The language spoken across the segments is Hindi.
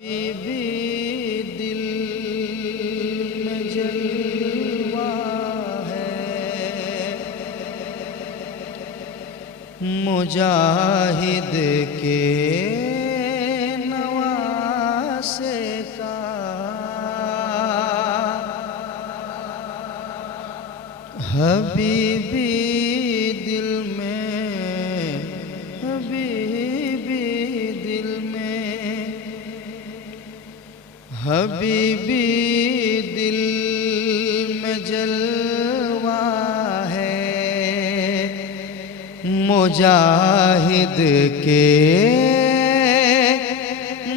भी दिल में जलवा है मुजाहिद के नवासे का। हबीबी दिल में, हबीबी दिल में, हबीबी दिल में जलवा है मुजाहिद के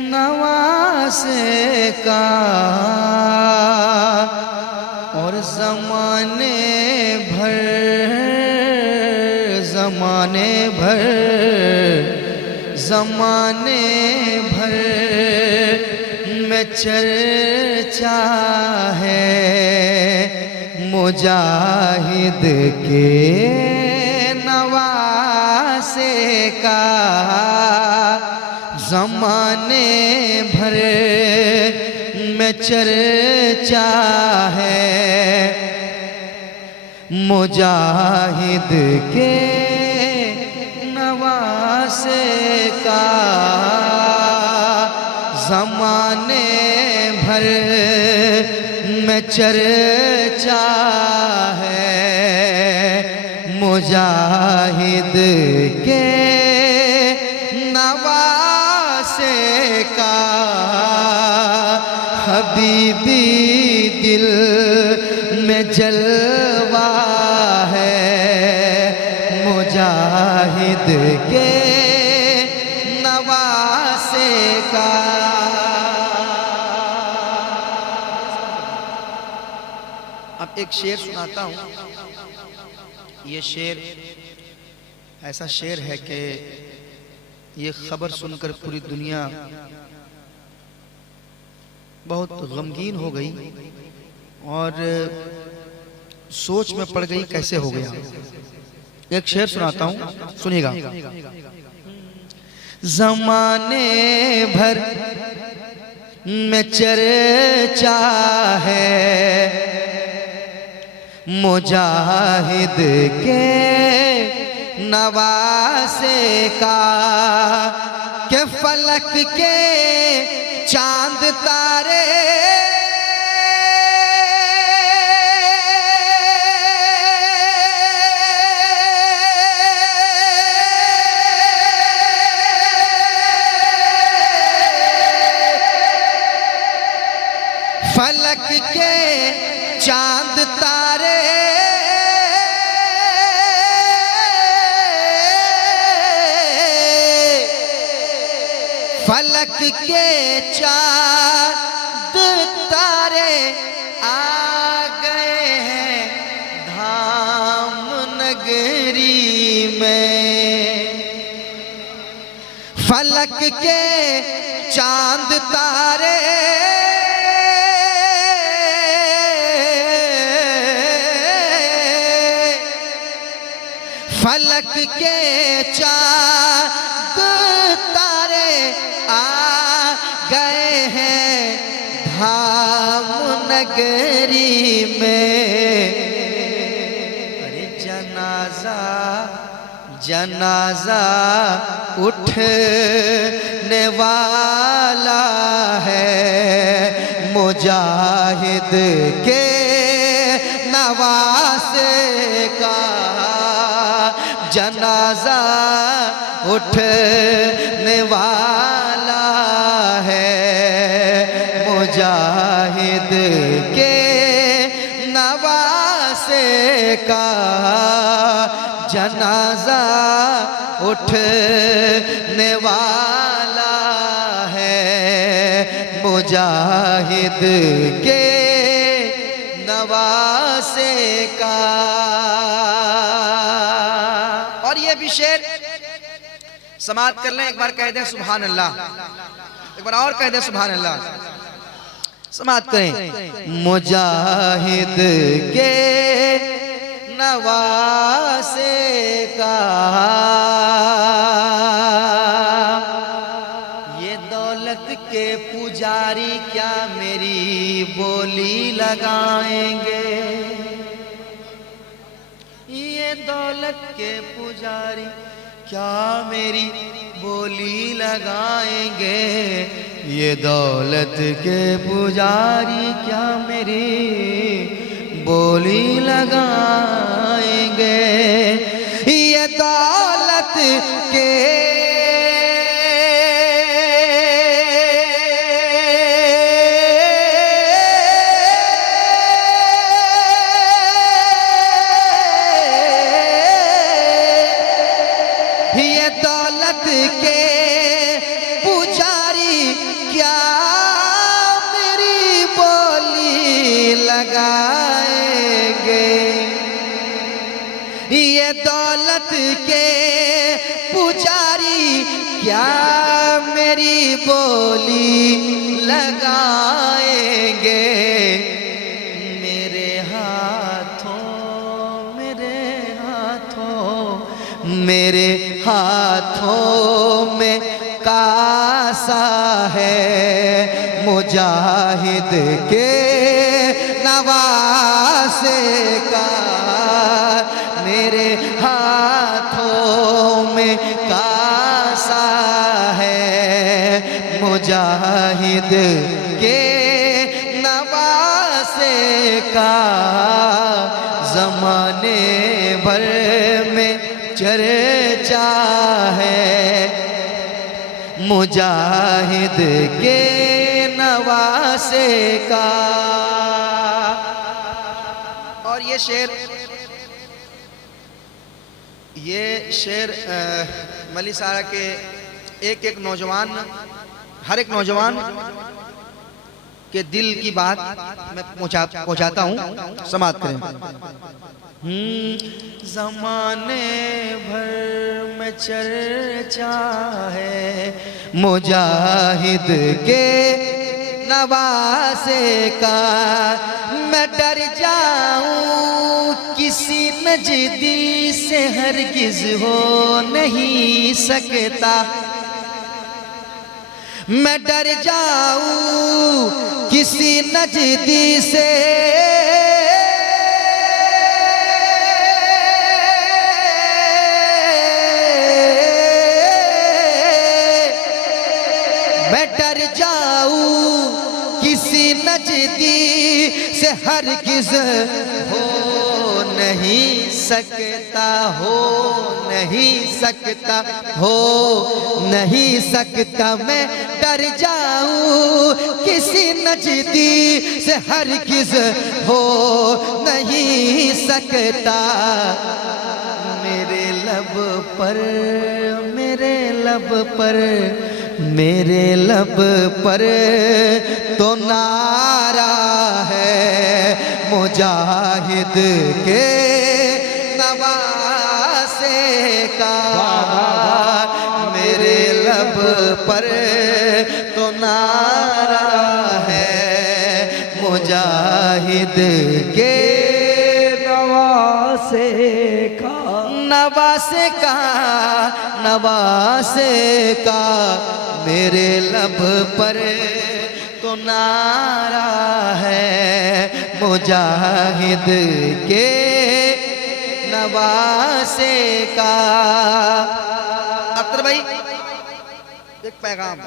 नवासे का। और ज़माने भर में चर्चा है मुजाहिद के नवासे का। ज़माने भर में चर्चा है मुजाहिद के नवासे का। ज़माने भर में चर्चा है मुजाहिद के नवासे का। हबीबी दिल में जलवा है मुजाहिद के नवासे का। अब एक शेर सुनाता हूँ। ये शेर ऐसा शेर है कि ये खबर सुनकर पूरी दुनिया बहुत गमगीन हो गई और सोच में पड़ गई कैसे हो गया। एक शेर सुनाता हूँ, सुनिएगा। ज़माने भर में चर्चा है मुजाहिद के नवासे का। के फलक के चांद तारे फलक के चांद तारे फलक के चांद तारे आ गए हैं धाम नगरी में। फलक के चांद तारे फलक के चांद तारे आ गए हैं धाम नगरी में। अरे जनाजा उठने वाला है मुजाहिद के नवासे का। जनाजा उठने वाला है मुजाहिद के नवासे का। जनाजा उठने वाला है मुजाहिद के नवासे का। और ये भी शेर समाप्त कर लें। एक बार कह दें सुभान अल्लाह, एक बार और कह दें सुभान अल्लाह। समाप्त करें। मुजाहिद के नवासे का। ये दौलत के पुजारी क्या मेरी बोली लगाएंगे, ये दौलत के पुजारी क्या मेरी बोली लगाएंगे, ये दौलत के पुजारी क्या मेरी बोली लगाएंगे, ये दौलत के दौलत के पुजारी क्या मेरी बोली लगाएंगे, ये दौलत के पुजारी क्या मेरी बोली लगाएंगे, मेरे हाथों में कासा है मुजाहिद के नवासे का, मेरे हाथों में कासा है मुजाहिद के नवासे का, ज़माने भर में चर्चा है मुजाहिद के नवासे का। और ये शेर मलीसारा के एक नौजवान, हर एक नौजवान के दिल की बात मैं पहुंचाता हूं, समाप्त करें। ज़माने भर में चर्चा है मुजाहिद के नवासे का, मैं डर जाऊं किसी नजदी से हरगिज हो नहीं सकता, मैं डर जाऊं किसी नजदी से मैं डर जाऊं किसी नजदी से हरगिज़ हो नहीं सकता, हो नहीं सकता, हो नहीं सकता, मैं डर जाऊं किसी नजदी से हरगिज़ हो नहीं सकता, मेरे लब पर, मेरे लब पर, मेरे लब पर तो नारा है मुजाहिद के नवासे का, मेरे लब पर तो नारा है मुजाहिद के नवासे का, नवासे का, नवासे का, मेरे लब पर तो नारा है मुजाहिद के नवासे का। अख्तर भाई एक पैगाम,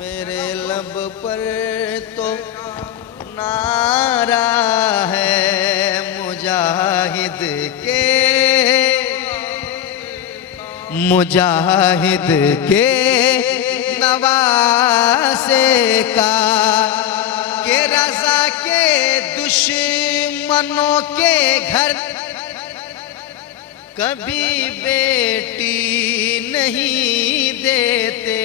मेरे लब पर तो नारा है मुजाहिद के, मुजाहिद के नवासे का, के रज़ा के दुश्मनों के घर कभी बेटी नहीं देते,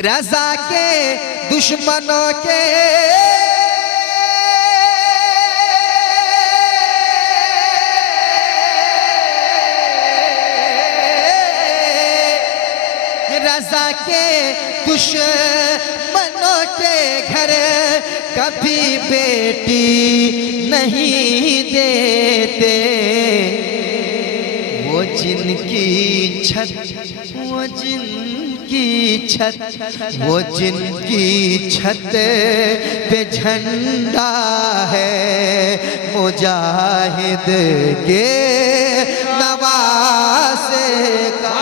रज़ा के दुश्मनों के रज़ा के दुश्मनों के घर कभी बेटी नहीं देते, वो जिनकी छत, वो जिनकी छत, वो जिनकी छत पे झंडा है मुजाहिद के नवासे का।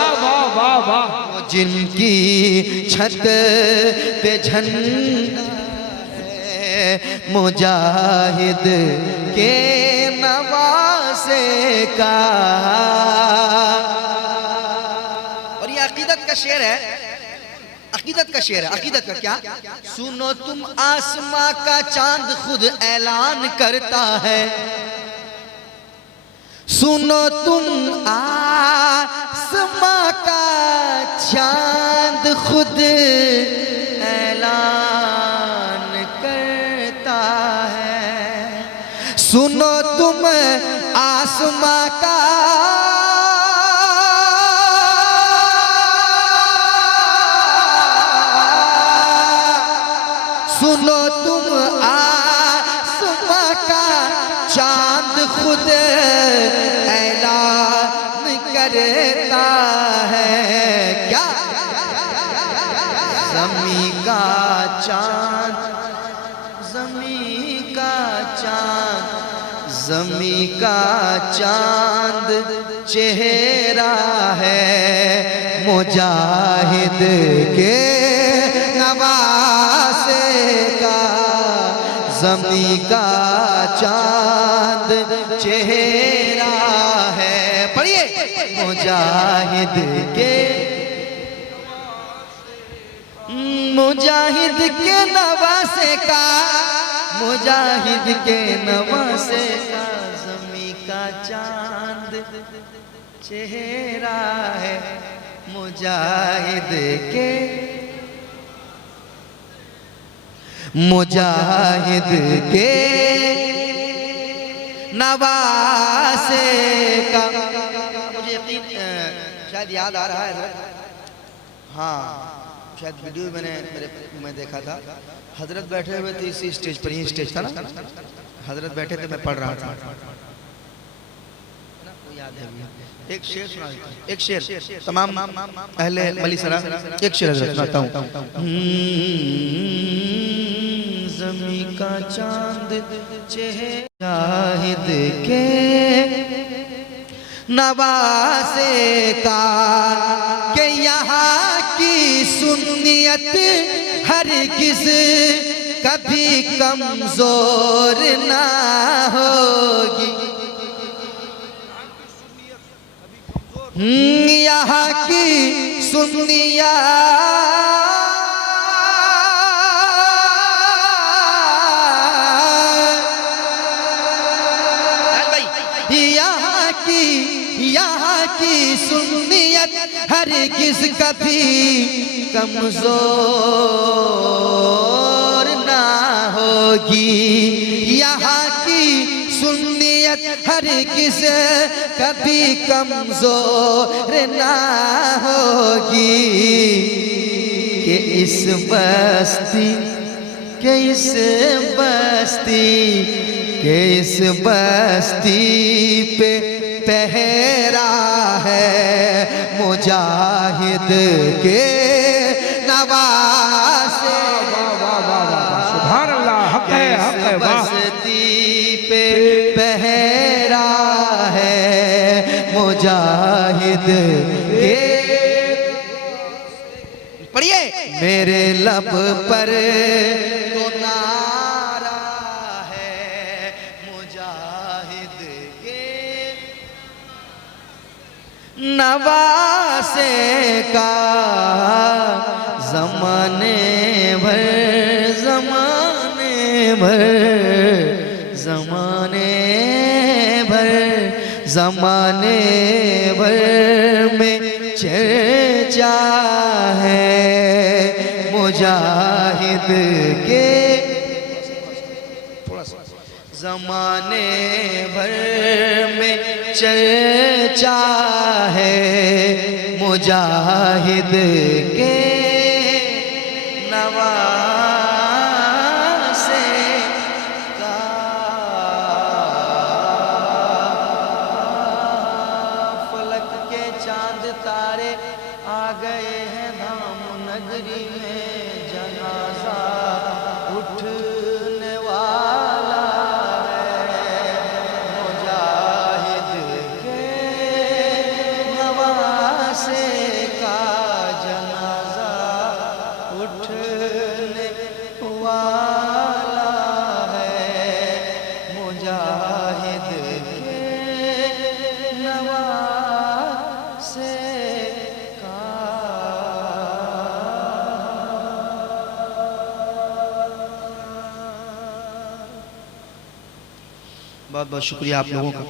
वो जिनकी छत पे झंडा है मुजाहिद के नवासे का। और ये अकीदत का शेर है, अकीदत का शेर है। अकीदत का क्या? सुनो तुम आसमां का चांद खुद ऐलान करता है, सुनो तुम आसमां का चांद खुद ऐलान करता है, सुनो तुम आसमां का सुनो तुम आसमां का चांद खुद ऐलान करता है। क्या? ज़मीं का चांद, ज़मीं का चांद, ज़मीं का चांद चेहरा है मुजाहिद के नवासे का। ज़मीं का चांद चेहरा है, पढ़िए, मुजाहिद के, मुजाहिद के नवासे का, मुजाहिद के नवासे का। ज़मीं का चांद चेहरा है मुजाहिद के, मुजाहिद के नवासे का। मुझे यकीन शायद याद आ रहा है, हाँ शायद वीडियो मैं देखा था। हजरत बैठे हुए थे इसी स्टेज पर, ही स्टेज था ना, हजरत बैठे थे, मैं पढ़ रहा था, याद है। एक शेर सुना, एक शेर तमाम अहले मलीसरा, एक शेर सुनाता हूँ। ज़मीं का चांद चेहरा मुजाहिद के नवासे का, के यहाँ की सुन्नियत हरगिज़ कभी कमजोर ना होगी। यहाँ की सुन्नियत, यहाँ की सुन्नियत हरगिज़ कभी कमजोर ना होगी। यहाँ की सुन्नियत हरगिज़ कभी कमजोर ना होगी। कि इस बस्ती, के इस बस्ती, के इस बस्ती पे पहरा है मुजाहिद के नवासे। सुभान अल्लाह, हक है, हक है, वाह। बस्ती पे पहरा है मुजाहिद के। पढ़िए, मेरे लब पर तो नारा है मुजाहिद के नवासे का। ज़माने भर, ज़माने भर, ज़माने भर, ज़माने भर में चर्चा है मुजाहिद के। ज़माने भर में चर्चा है मुजाहिद के नवासे का। फलक सारे आ गए हैं धाम नगरी में, जनाजा उठने वाला है, मुजाहिद के नवासे का जनाजा उठने वाला है, मुजाहिद के नवासे का। बहुत बहुत शुक्रिया आप लोगों का।